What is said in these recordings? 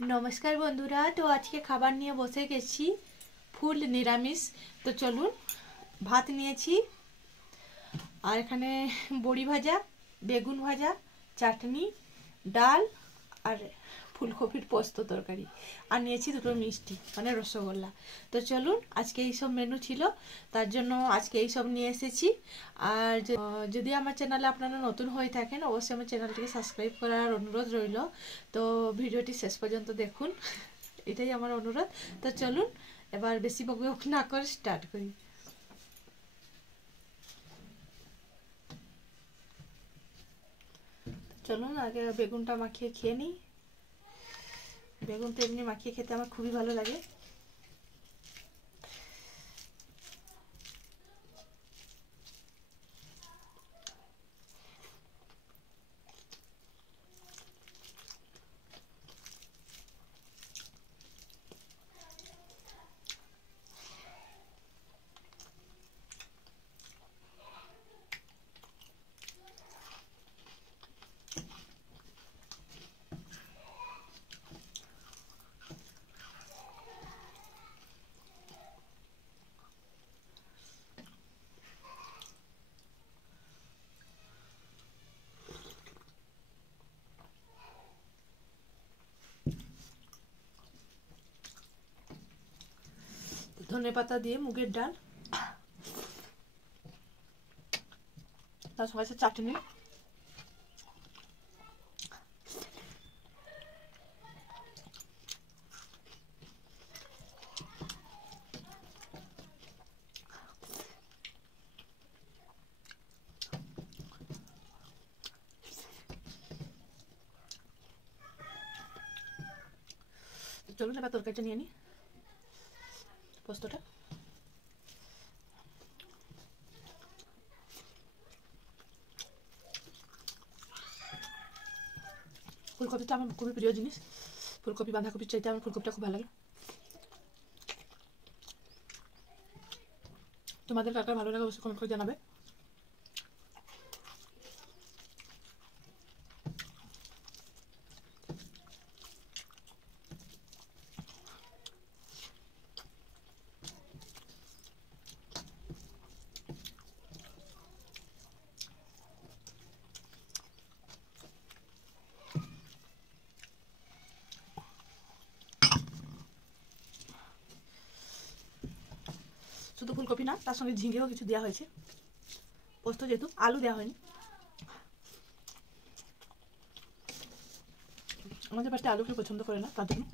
নমস্কার বন্ধুরা, তো আজকে খাবার নিয়ে বসে গেছি ফুল নিরামিষ। তো চলুন, ভাত নিয়েছি আর এখানে বড়ি ভাজা, বেগুন ভাজা, চাটনি, ডাল আর ফুলকপির পোস্ত তরকারি, আর নিয়েছি দুটো মিষ্টি মানে রসগোল্লা। তো চলুন, আজকে এইসব মেনু ছিল, তার জন্য আজকে এইসব নিয়ে এসেছি। আর যদি আমার চ্যানেলে আপনারা নতুন হয়ে থাকেন, অবশ্যই আমার চ্যানেলটিকে সাবস্ক্রাইব করার অনুরোধ রইল। তো ভিডিওটি শেষ পর্যন্ত দেখুন, এটাই আমার অনুরোধ। তো চলুন, এবার বেশি বকবক না করে স্টার্ট করি। চলুন আগে বেগুনটা মাখিয়ে খেয়ে নিই। বেগুনটা এমনি মাখিয়ে খেতে আমার খুবই ভালো লাগে। ধনেপাতা দিয়ে মুগের ডাল, তার সঙ্গে আছে চাটনি। চলুন এবার তরকারিটা নিয়ে নিই, পোস্তটা। ফুলকপিটা আমার খুবই প্রিয় জিনিস। ফুলকপি বাঁধাকপির চাইতে আমার ফুলকপিটা খুব ভালো লাগে। তোমাদের কার কার ভালো লাগে অবশ্যই কমেন্ট করে জানাবে। শুধু ফুলকপি না, তার সঙ্গে ঝিঙেও কিছু দেওয়া হয়েছে। পোস্ত যেহেতু, আলু দেওয়া হয়নি। আমাদের বাড়িতে আলু কেউ পছন্দ করে না, তার জন্য।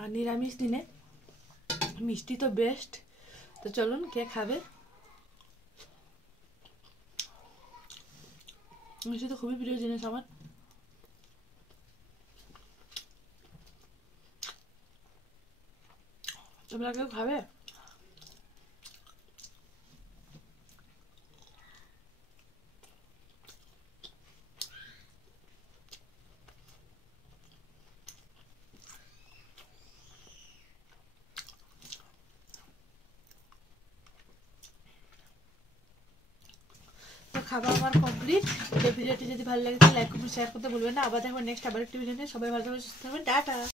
আর নিরামিষ দিনে মিষ্টি তো বেস্ট। তো চলুন, কে খাবে? মিষ্টি তো খুবই প্রিয় জিনিস আমার। তোমরা কেউ খাবে? তো খাবার আমার কমপ্লিট। ভিডিওটি যদি ভালো লাগে তাহলে লাইক কমেন্ট শেয়ার করতে ভুলবেন না। আবার দেখবেন নেক্সট আবার একটি ভিডিও নিয়ে। সবাই ভালো থাকবেন, সুস্থ থাকবেন, টাটা।